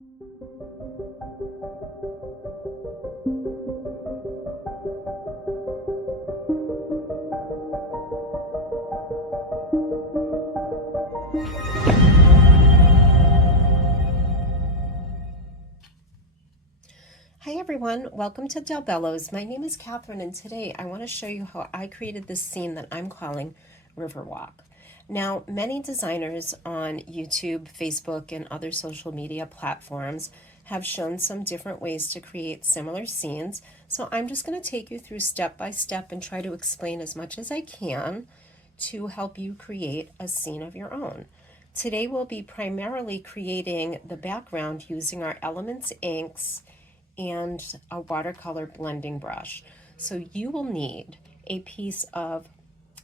Hi everyone, welcome to Bello's. My name is Catherine and today I want to show you how I created this scene that I'm calling Riverwalk. Now, many designers on YouTube, Facebook, and other social media platforms have shown some different ways to create similar scenes, so I'm just going to take you through step by step and try to explain as much as I can to help you create a scene of your own. Today we'll be primarily creating the background using our Elements inks and a watercolor blending brush. So you will need a piece of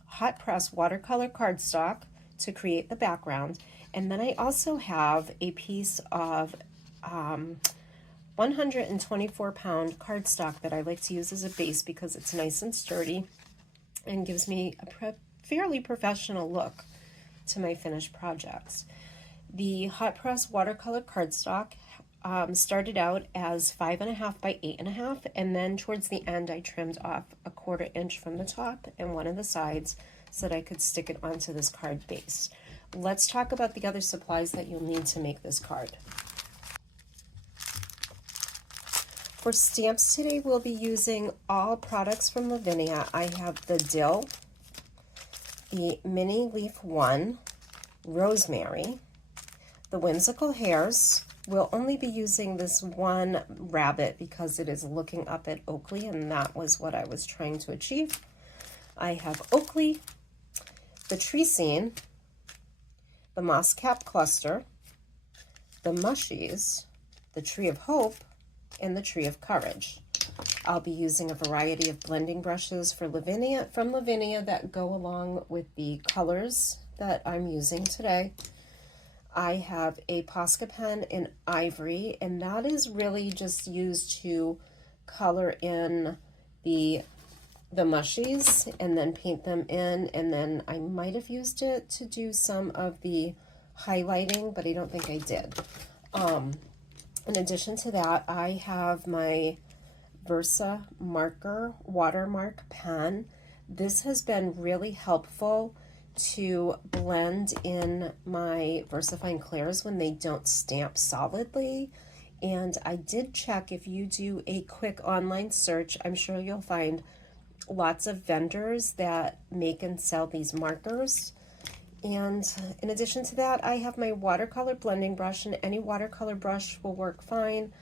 hot press watercolor cardstock to create the background, and then I also have a piece of 124-pound cardstock that I like to use as a base because it's nice and sturdy and gives me a fairly professional look to my finished projects. The hot press watercolor cardstock started out as 5.5 by 8.5, and then towards the end I trimmed off a 1/4 inch from the top and one of the sides so that I could stick it onto this card base. Let's talk about the other supplies that you'll need to make this card. For stamps today, we'll be using all products from Lavinia. I have the dill, the mini leaf 1, rosemary, the whimsical hairs. We'll only be using this one rabbit because it is looking up at Oakley, and that was what I was trying to achieve. I have Oakley, the tree scene, the moss cap cluster, the mushies, the tree of hope, and the tree of courage. I'll be using a variety of blending brushes from Lavinia that go along with the colors that I'm using today. I have a Posca pen in ivory, and that is really just used to color in the mushies and then paint them in, and then I might have used it to do some of the highlighting, but I don't think I did. In addition to that, I have my Versa marker watermark pen. This has been really helpful to blend in my VersaFine Clairs when they don't stamp solidly. And I did check, if you do a quick online search, I'm sure you'll find lots of vendors that make and sell these markers. And in addition to that, I have my watercolor blending brush, and any watercolor brush will work fine.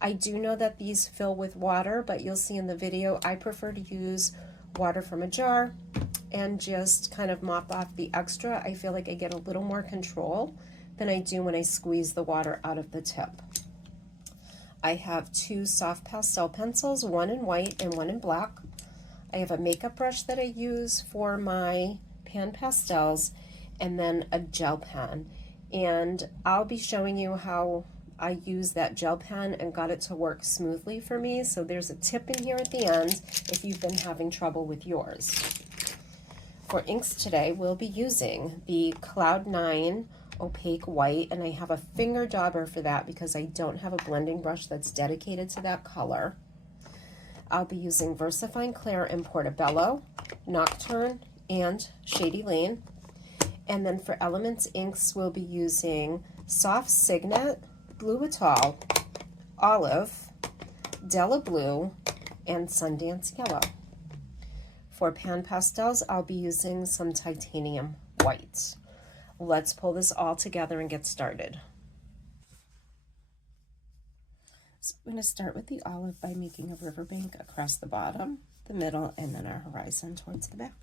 I do know that these fill with water, but you'll see in the video I prefer to use water from a jar and just kind of mop off the extra. I feel like I get a little more control than I do when I squeeze the water out of the tip. I have 2 soft pastel pencils, one in white and one in black. I have a makeup brush that I use for my pan pastels, and then a gel pen. And I'll be showing you how I use that gel pen and got it to work smoothly for me. So there's a tip in here at the end if you've been having trouble with yours. For inks today, we'll be using the Cloud 9 opaque white, and I have a finger dauber for that because I don't have a blending brush that's dedicated to that color. I'll be using VersaFine Clair in Bello, Nocturne, and Shady Lane. And then for Elements inks, we'll be using Soft Signet, Blue Atoll, Olive, Della Blue, and Sundance Yellow. For pan pastels, I'll be using some titanium white. Let's pull this all together and get started. So I'm going to start with the olive by making a riverbank across the bottom, the middle, and then our horizon towards the back.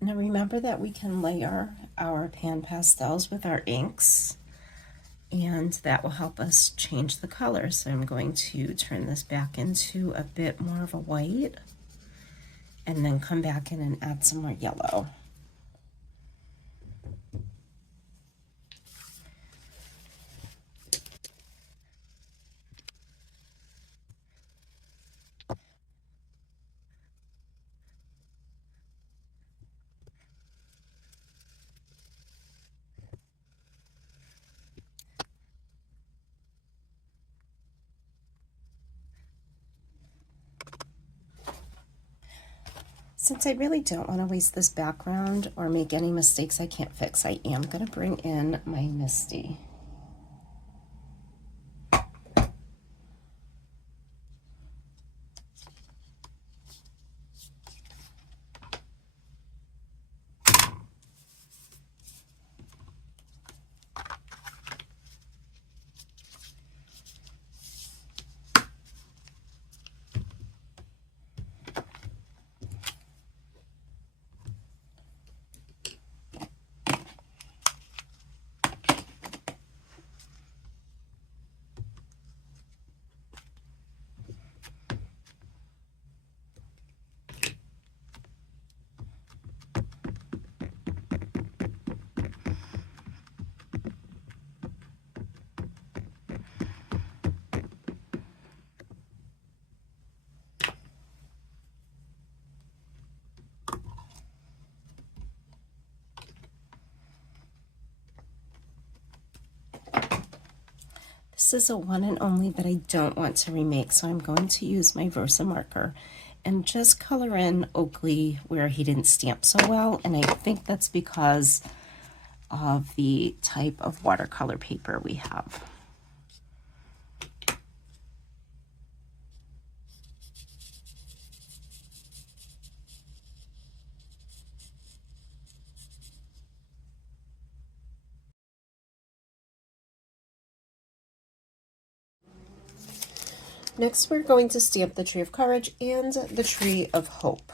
Now remember that we can layer our pan pastels with our inks, and that will help us change the color. So I'm going to turn this back into a bit more of a white, and then come back in and add some more yellow. Since I really don't want to waste this background or make any mistakes I can't fix, I am going to bring in my Misty. This is a one and only that I don't want to remake, so I'm going to use my Versa marker and just color in Oakley where he didn't stamp so well, and I think that's because of the type of watercolor paper we have. Next, we're going to stamp the Tree of Courage and the Tree of Hope.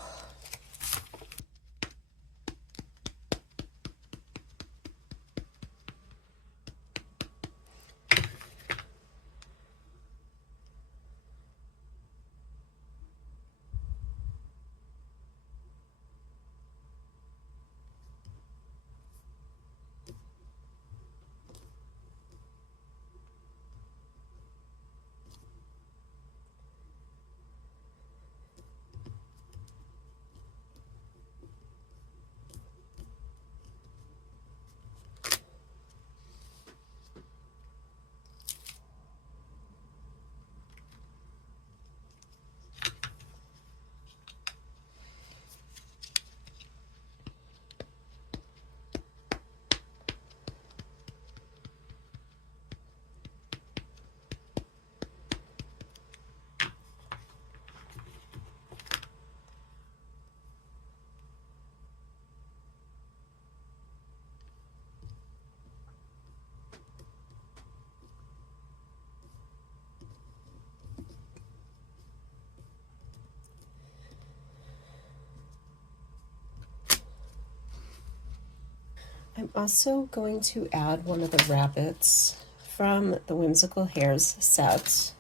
I'm also going to add one of the rabbits from the Whimsical Hairs set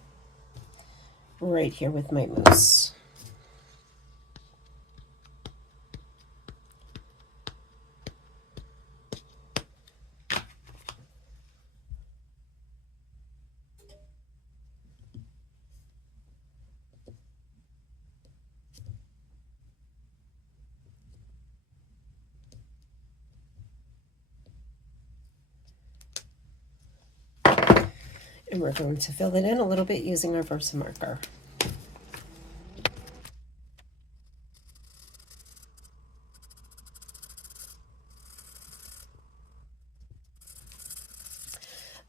right here with my moose. And we're going to fill it in a little bit using our Versa marker.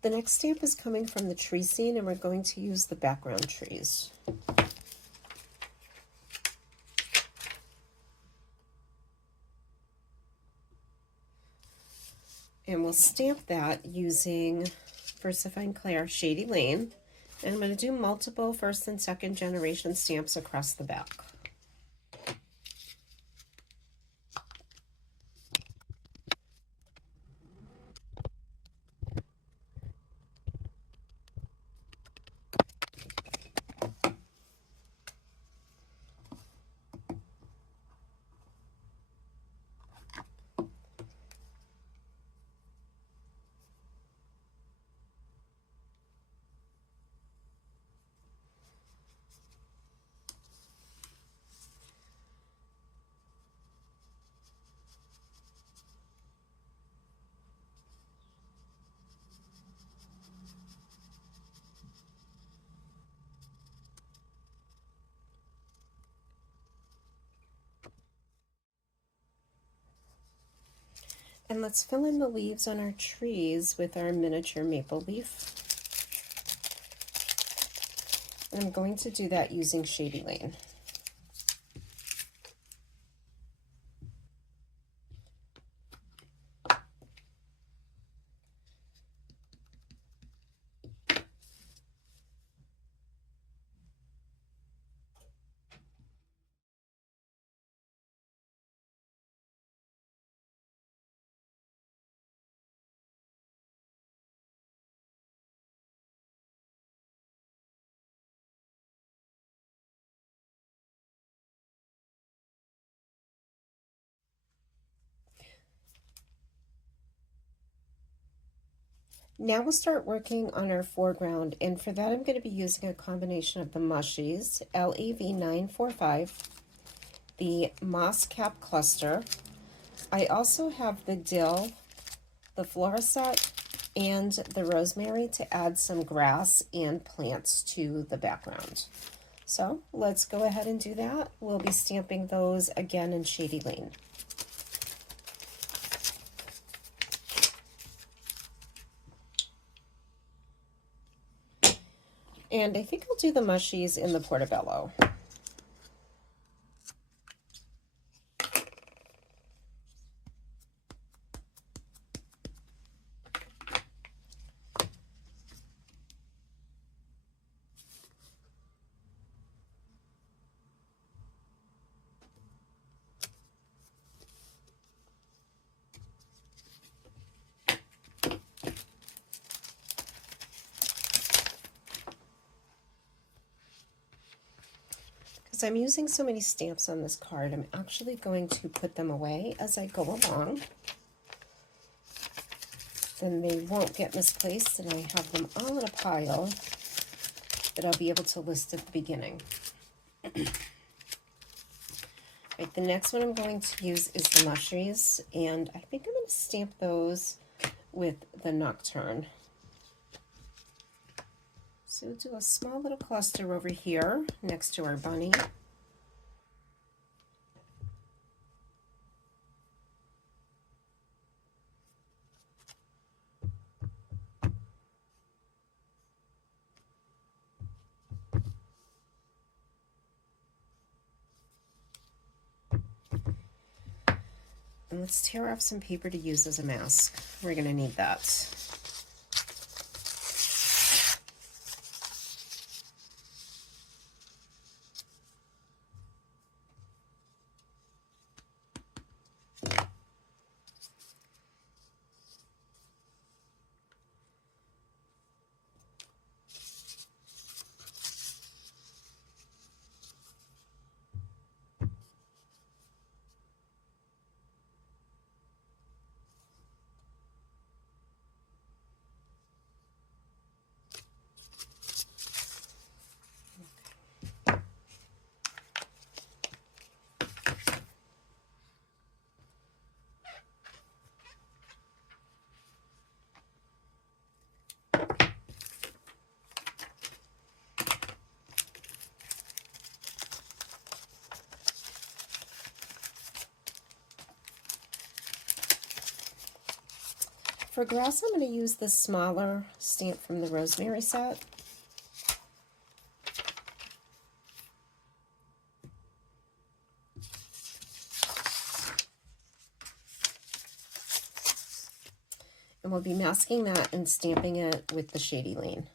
The next stamp is coming from the tree scene, and we're going to use the background trees. And we'll stamp that using VersaFine Clair Shady Lane. And I'm going to do multiple first and second generation stamps across the back. And let's fill in the leaves on our trees with our miniature maple leaf. And I'm going to do that using Shady Lane. Now we'll start working on our foreground, and for that I'm going to be using a combination of the Mushies, LEV945, the Moss Cap Cluster. I also have the Dill, the Floriset, and the Rosemary to add some grass and plants to the background. So let's go ahead and do that. We'll be stamping those again in Shady Lane. And I think I'll do the Mushies in the Portobello. Because I'm using so many stamps on this card, I'm actually going to put them away as I go along. Then they won't get misplaced, and I have them all in a pile that I'll be able to list at the beginning. Right, the next one I'm going to use is the Mushies, and I think I'm going to stamp those with the Nocturne. So we'll do a small little cluster over here next to our bunny. And let's tear off some paper to use as a mask. We're going to need that. For grass, I'm going to use the smaller stamp from the Rosemary set. And we'll be masking that and stamping it with the Shady Lane.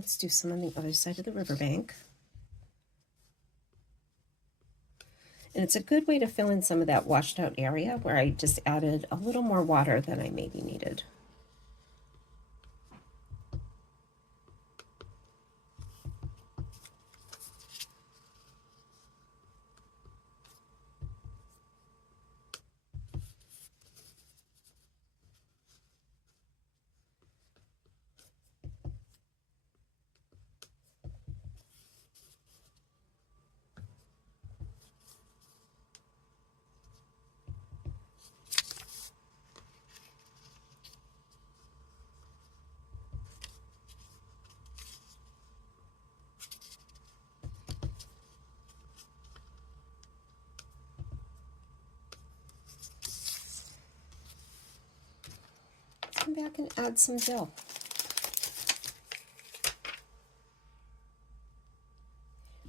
Let's do some on the other side of the riverbank. And it's a good way to fill in some of that washed out area where I just added a little more water than I maybe needed. Come back and add some dill.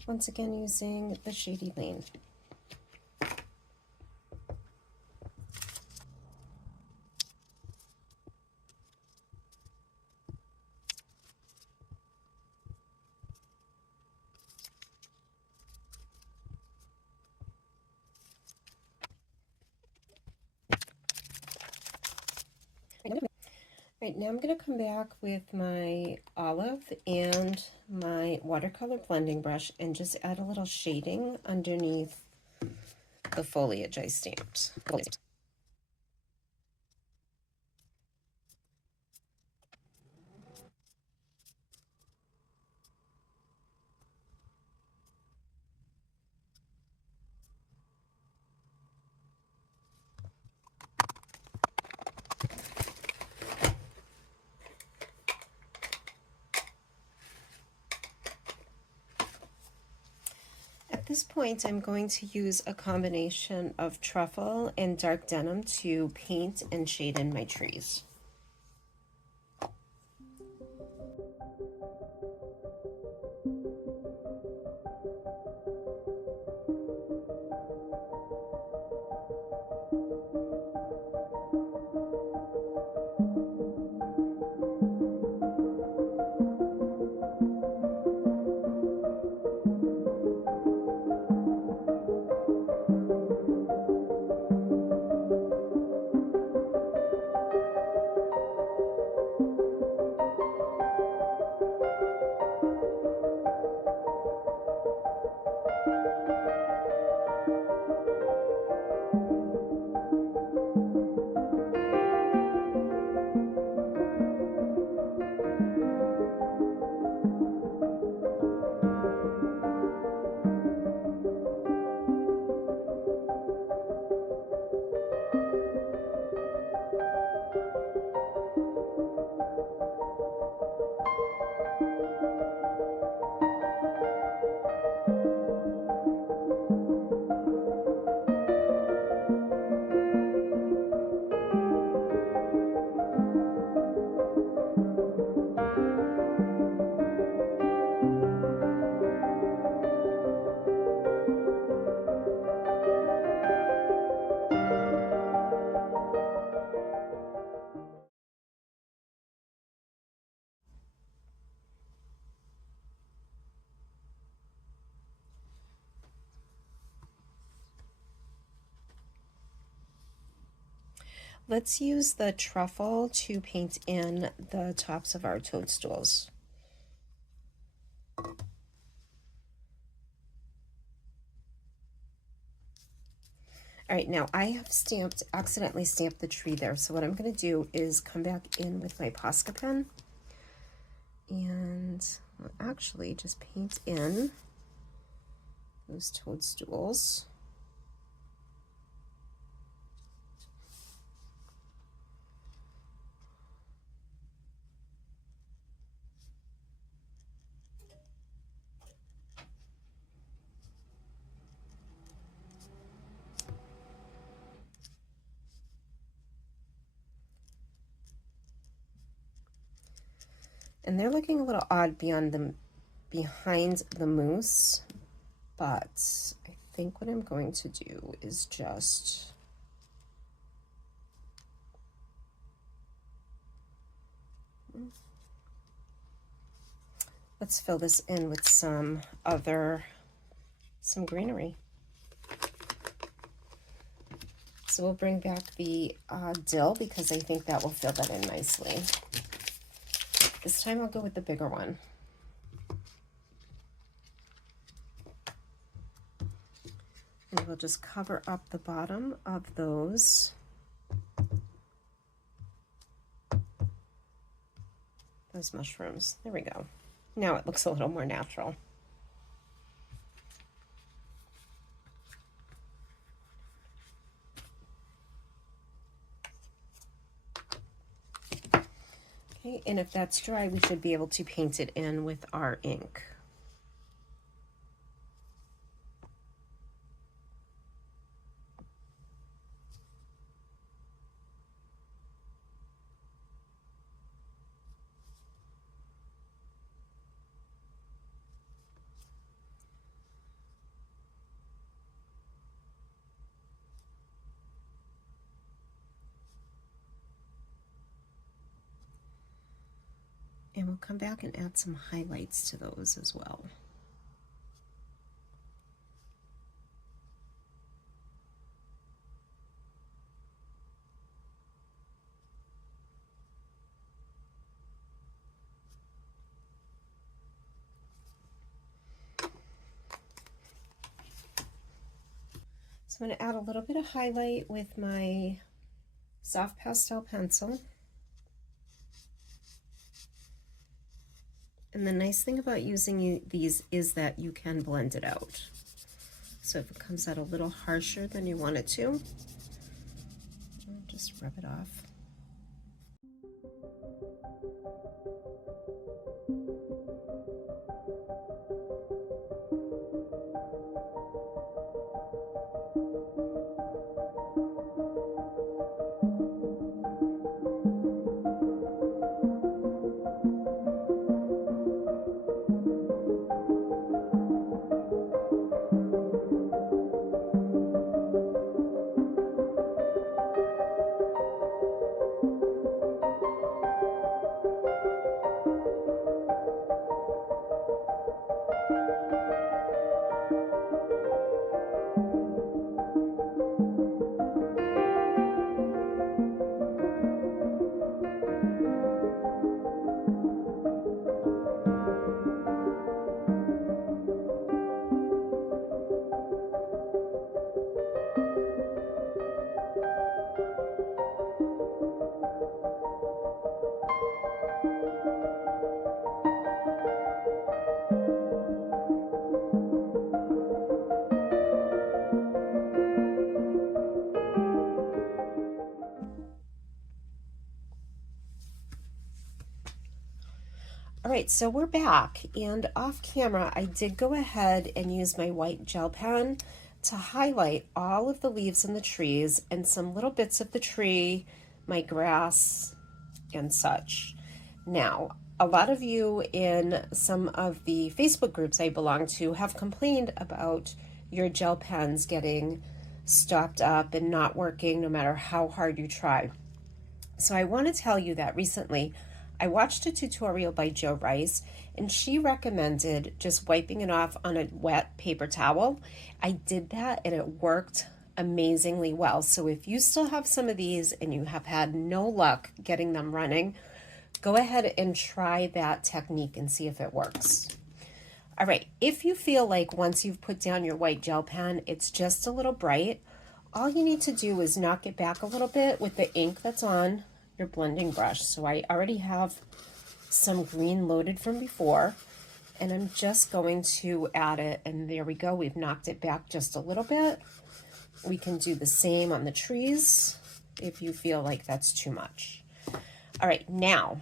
Once again using the Shady Lane. Right, now I'm going to come back with my olive and my watercolor blending brush and just add a little shading underneath the foliage I stamped. At this point, I'm going to use a combination of truffle and dark denim to paint and shade in my trees. Let's use the truffle to paint in the tops of our toadstools. All right, now I have accidentally stamped the tree there. So what I'm going to do is come back in with my Posca pen and actually just paint in those toadstools. And they're looking a little odd behind the moose, but I think what I'm going to do is just Let's fill this in with some greenery. So we'll bring back the dill because I think that will fill that in nicely. This time I'll go with the bigger one. And we'll just cover up the bottom of those. Those mushrooms. There we go. Now it looks a little more natural. Okay, and if that's dry, we should be able to paint it in with our ink. And we'll come back and add some highlights to those as well. So I'm going to add a little bit of highlight with my soft pastel pencil. And the nice thing about using these is that you can blend it out. So if it comes out a little harsher than you want it to, just rub it off. All right, so we're back, and off camera I did go ahead and use my white gel pen to highlight all of the leaves in the trees and some little bits of the tree, my grass, and such. Now, a lot of you in some of the Facebook groups I belong to have complained about your gel pens getting stopped up and not working no matter how hard you try. So I want to tell you that recently I watched a tutorial by Jo Rice, and she recommended just wiping it off on a wet paper towel. I did that and it worked amazingly well. So if you still have some of these and you have had no luck getting them running, go ahead and try that technique and see if it works. All right, if you feel like once you've put down your white gel pen, it's just a little bright, all you need to do is knock it back a little bit with the ink that's on your blending brush. So I already have some green loaded from before, and I'm just going to add it, and there we go. We've knocked it back just a little bit. We can do the same on the trees if you feel like that's too much. All right, now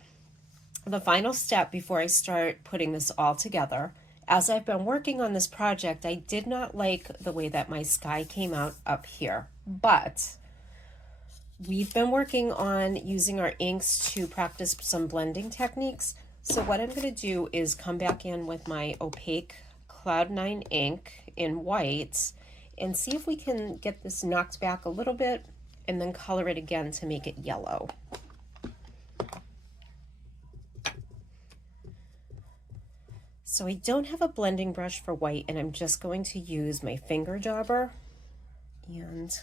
the final step before I start putting this all together. As I've been working on this project, I did not like the way that my sky came out up here, but we've been working on using our inks to practice some blending techniques. So what I'm going to do is come back in with my opaque Cloud 9 ink in white and see if we can get this knocked back a little bit and then color it again to make it yellow. So I don't have a blending brush for white, and I'm just going to use my finger jobber, and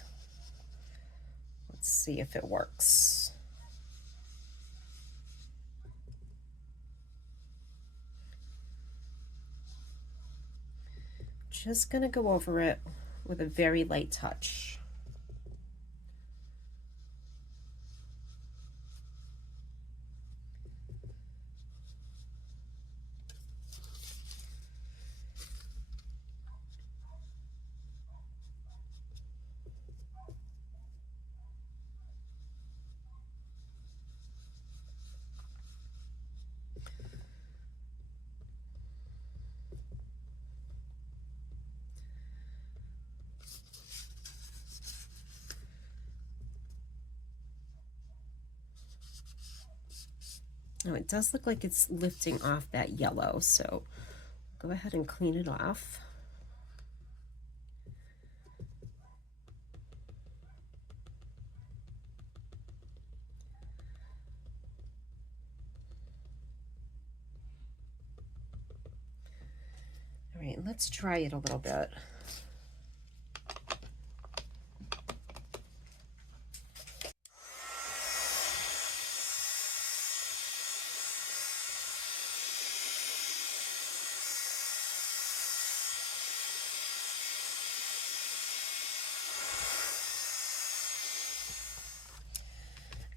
let's see if it works. Just gonna go over it with a very light touch. Now it does look like it's lifting off that yellow, so go ahead and clean it off. All right, let's dry it a little bit.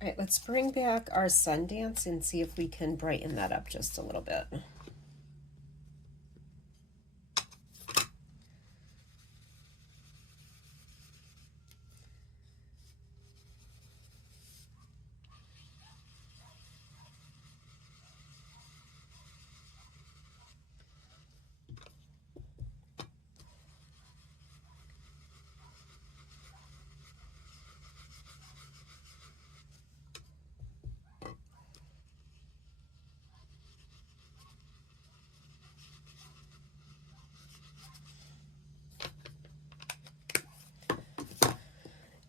All right, let's bring back our Sundance and see if we can brighten that up just a little bit.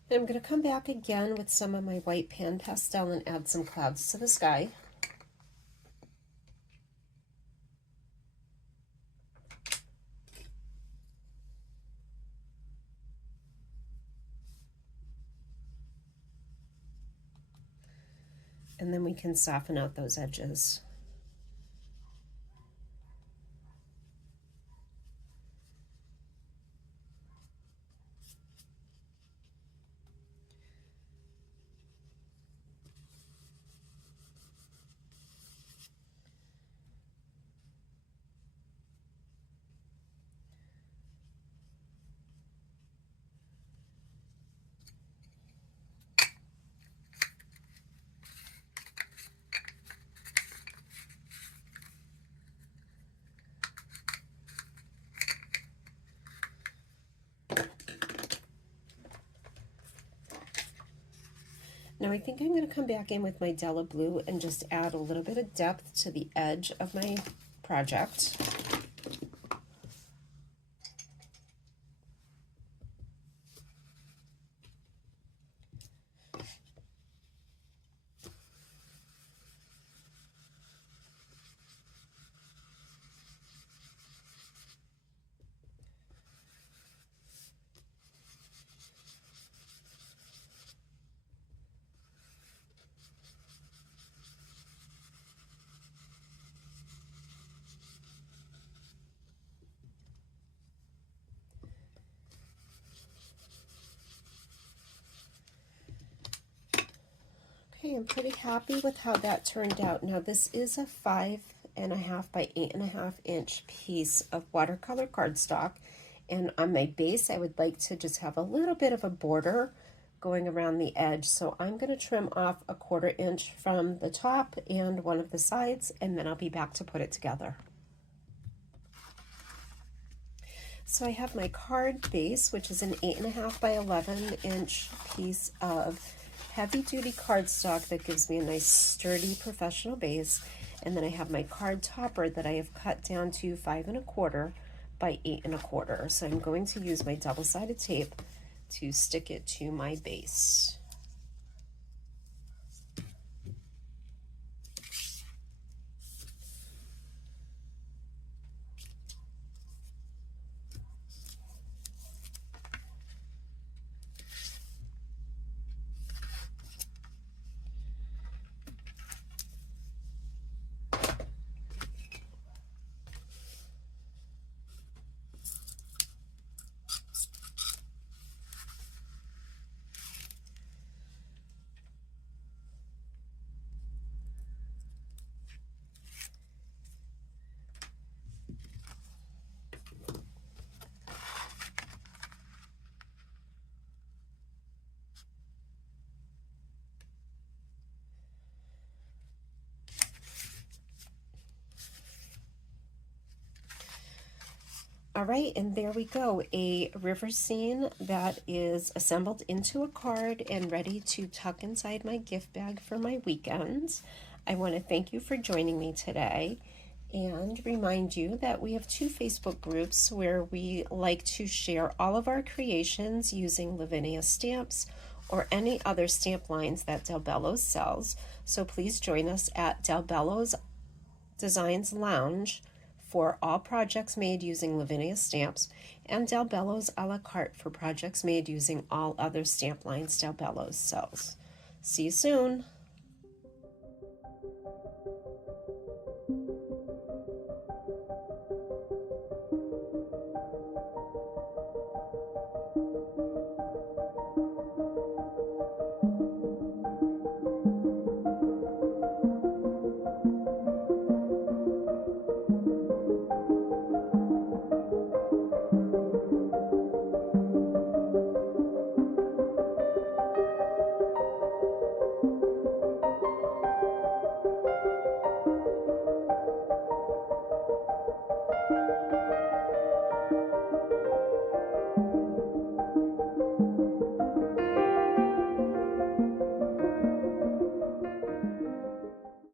And I'm going to come back again with some of my white pan pastel and add some clouds to the sky. And then we can soften out those edges. Now I think I'm going to come back in with my Della Blue and just add a little bit of depth to the edge of my project. Okay, I'm pretty happy with how that turned out. Now this is a 5.5 by 8.5 inch piece of watercolor cardstock, and on my base I would like to just have a little bit of a border going around the edge, so I'm going to trim off 1/4 inch from the top and one of the sides, and then I'll be back to put it together. So I have my card base, which is an 8.5 by 11 inch piece of heavy duty cardstock that gives me a nice sturdy professional base. And then I have my card topper that I have cut down to 5 1/4 by 8 1/4. So I'm going to use my double-sided tape to stick it to my base. All right, and there we go, a river scene that is assembled into a card and ready to tuck inside my gift bag for my weekends. I want to thank you for joining me today and remind you that we have 2 Facebook groups where we like to share all of our creations using Lavinia stamps or any other stamp lines that Del Bello sells. So please join us at Del Bello's Designs Lounge for all projects made using Lavinia stamps, and Del Bello's a la carte for projects made using all other stamp lines Del Bello's sells. See you soon!